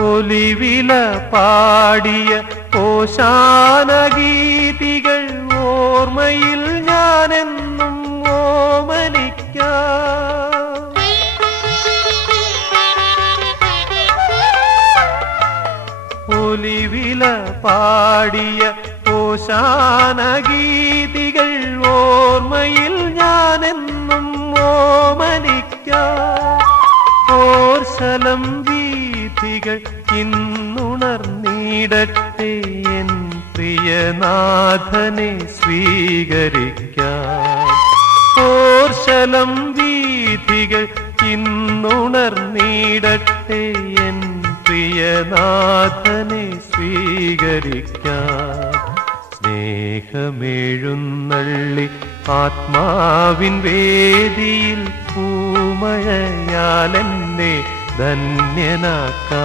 ഒലിവില പാടിയ ഓശാനഗീതികൾ ഓർമ്മയിൽ ഞാനെന്നും ഓമനിക്കാം. ഒലിവില പാടിയ ഓശാനഗീതികൾ ഓർമ്മയിൽ ഞാനെന്നും ഓമനിക്കാം. ഓർശലം വീഥികൾ ഇന്നുണർന്നിടട്ടെ എൻ പ്രിയനാഥനെ സ്വീകരിക്കാം. ഓർശലം വീഥികൾ ഇന്നുണർന്നിടട്ടെ എൻ പ്രിയനാഥനെ സ്വീകരിക്കാം. സ്നേഹമെഴുന്നള്ളി ആത്മാവിൻ വേദിയിൽ പൂമഴയാലെന്നെ ധന്യനാക്കാം.